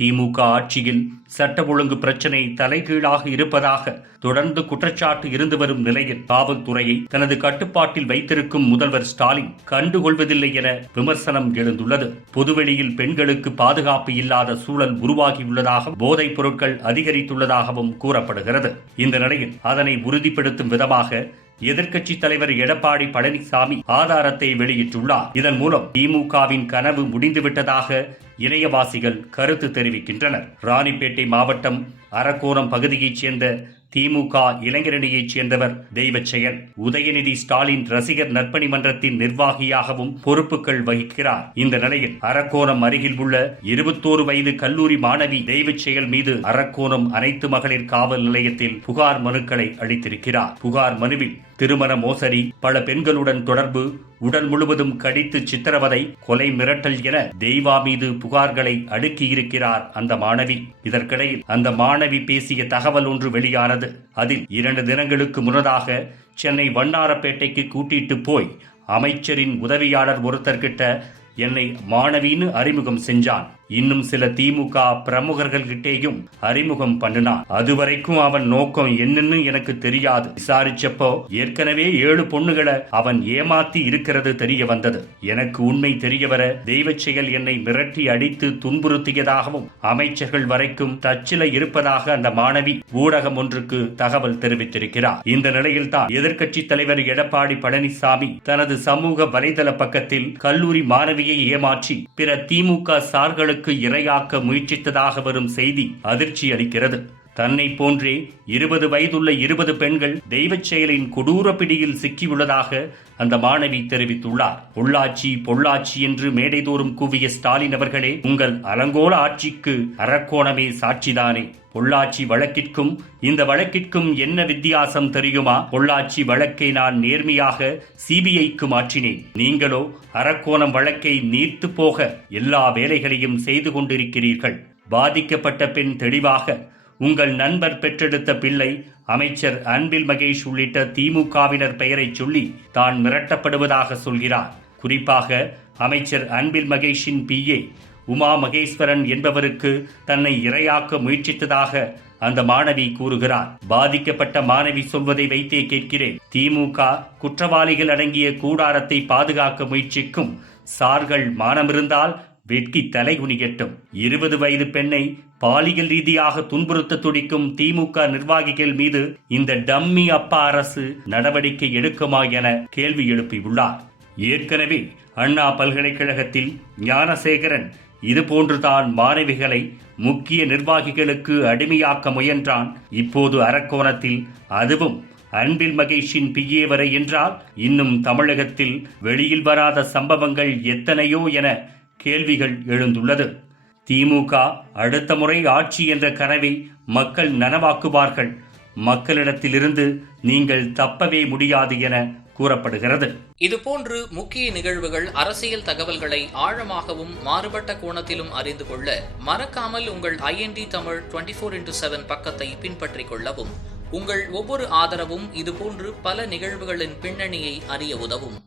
திமுக ஆட்சியில் சட்ட ஒழுங்கு பிரச்சினை தலைகீழாக இருப்பதாக தொடர்ந்து குற்றச்சாட்டு இருந்து வரும் நிலையில் காவல்துறையை தனது கட்டுப்பாட்டில் வைத்திருக்கும் முதல்வர் ஸ்டாலின் கண்டுகொள்வதில்லை என விமர்சனம் எழுந்துள்ளது. பொதுவெளியில் பெண்களுக்கு பாதுகாப்பு இல்லாத சூழல் உருவாகியுள்ளதாக போதைப் பொருட்கள் அதிகரித்துள்ளதாகவும் கூறப்படுகிறது. இந்த நிலையில் அதனை உறுதிப்படுத்தும் விதமாக எதிர்க்கட்சி தலைவர் எடப்பாடி பழனிசாமி ஆதாரத்தை வெளியிட்டுள்ளார். இதன் மூலம் திமுகவின் கனவு முடிந்துவிட்டதாக இணையவாசிகள் கருத்து தெரிவிக்கின்றனர். ராணிப்பேட்டை மாவட்டம் அரக்கோணம் பகுதியைச் சேர்ந்த திமுக இளைஞரணியைச் சேர்ந்தவர் தெய்வச்செயல் உதயநிதி ஸ்டாலின் ரசிகர் நற்பணி மன்றத்தின் நிர்வாகியாகவும் பொறுப்புகள் வகிக்கிறார். இந்த நிலையில் அரக்கோணம் அருகில் உள்ள இருபத்தோரு வயது கல்லூரி மாணவி தெய்வச்செயல் மீது அரக்கோணம் அனைத்து மகளிர் காவல் நிலையத்தில் புகார் மனுக்களை அளித்திருக்கிறார். புகார் மனுவில் திருமண மோசடி பல பெண்களுடன் தொடர்பு உடல் முழுவதும் கடித்து சித்திரவதை கொலை மிரட்டல் என தெய்வா மீது புகார்களை அடுக்கியிருக்கிறார் அந்த மாணவி. இதற்கிடையில் அந்த மாணவி பேசிய தகவல் ஒன்று வெளியானது. அதில் இரண்டு தினங்களுக்கு முன்னதாக சென்னை வண்ணாரப்பேட்டைக்கு கூட்டிட்டு போய் அமைச்சரின் உதவியாளர் ஒருத்தர்கிட்ட என்னை மாணவின்னு அறிமுகம் செஞ்சான். இன்னும் சில திமுக பிரமுகர்கள் கிட்டேயும் அறிமுகம் பண்ணினான் அதுவரைக்கும் அவன் நோக்கம் என்னன்னு எனக்கு தெரியாது. விசாரிச்சப்போ ஏற்கனவே ஏழு பொண்ணுகளை அவன் ஏமாத்தி இருக்கிறது தெரிய வந்தது. எனக்கு உண்மை தெரிய வர தெய்வ செயல் என்னை மிரட்டி அடித்து துன்புறுத்தியதாகவும் அமைச்சர்கள் வரைக்கும் தச்சில இருப்பதாக அந்த மாணவி ஊடகம் ஒன்றுக்கு தகவல் தெரிவித்திருக்கிறார். இந்த நிலையில் தான் எதிர்க்கட்சி தலைவர் எடப்பாடி பழனிசாமி தனது சமூக வலைதள பக்கத்தில் கல்லூரி மாணவியை ஏமாற்றி பிற திமுக சார்களுக்கு இரையாக்க முயற்சித்ததாக வரும் செய்தி அதிர்ச்சி அளிக்கிறது தன்னை போன்றே இருபது வயதுள்ள இருபது பெண்கள் தெய்வச் செயலின் கொடூர பிடியில் சிக்கியுள்ளதாக அந்த மாணவி தெரிவித்துள்ளார். பொள்ளாச்சி பொள்ளாச்சி என்று மேடைதோறும் கூவிய ஸ்டாலின் அவர்களே உங்கள் அலங்கோல ஆட்சிக்கு அரக்கோணமே சாட்சிதானே. பொள்ளாச்சி வழக்கிற்கும் இந்த வழக்கிற்கும் என்ன வித்தியாசம் தெரியுமா? பொள்ளாச்சி வழக்கை நான் நேர்மையாக சிபிஐக்கு மாற்றினேன். நீங்களோ அரக்கோணம் வழக்கை நீர்த்து போக எல்லா வேலைகளையும் செய்து கொண்டிருக்கிறீர்கள். பாதிக்கப்பட்ட பெண் தெளிவாக உங்கள் நண்பர் பெற்றெடுத்த பிள்ளை அமைச்சர் அன்பில் மகேஷ் உள்ளிட்ட திமுகவினர் பெயரை சொல்லி தான் மிரட்டப்படுவதாக சொல்கிறார். குறிப்பாக அமைச்சர் அன்பில் மகேஷின் பிஏ உமா மகேஸ்வரன் என்பவருக்கு தன்னை இரையாக்க முயற்சித்ததாக அந்த மாணவி கூறுகிறார். பாதிக்கப்பட்ட மாணவி சொல்வதை வைத்தே கேட்கிறேன். திமுக குற்றவாளிகள் அடங்கிய கூடாரத்தை பாதுகாக்க முயற்சிக்கும் சார்கள் மானமிருந்தால் வெட்கி தலை குனிகட்டும். இருபது வயது பெண்ணை பாலியல் ரீதியாக துன்புறுத்த துடிக்கும் திமுக நிர்வாகிகள் மீது இந்த டம்மி அப்பா அரசு நடவடிக்கை எடுக்குமா என கேள்வி எழுப்பியுள்ளார். ஏற்கனவே அண்ணா பல்கலைக்கழகத்தில் ஞானசேகரன் இதுபோன்றுதான் மாணவிகளை முக்கிய நிர்வாகிகளுக்கு அடிமையாக்க முயன்றான். இப்போது அரக்கோணத்தில் அதுவும் அன்பில் மகேஷின் பிஏ வரை என்றால் இன்னும் தமிழகத்தில் வெளியில் வராத சம்பவங்கள் எத்தனையோ என கேள்விகள் எழுந்துள்ளது. திமுக அடுத்த முறை ஆட்சி என்ற கனவை மக்கள் நனவாக்குவார்கள். மக்களிடத்திலிருந்து நீங்கள் தப்பவே முடியாது என கூறப்படுகிறது. இதுபோன்று முக்கிய நிகழ்வுகள் அரசியல் தகவல்களை ஆழமாகவும் மாறுபட்ட கோணத்திலும் அறிந்து கொள்ள மறக்காமல் உங்கள் INT Tamil twenty four into seven பக்கத்தை பின்பற்றிக் கொள்ளவும். உங்கள் ஒவ்வொரு ஆதரவும் இதுபோன்று பல நிகழ்வுகளின் பின்னணியை அறிய உதவும்.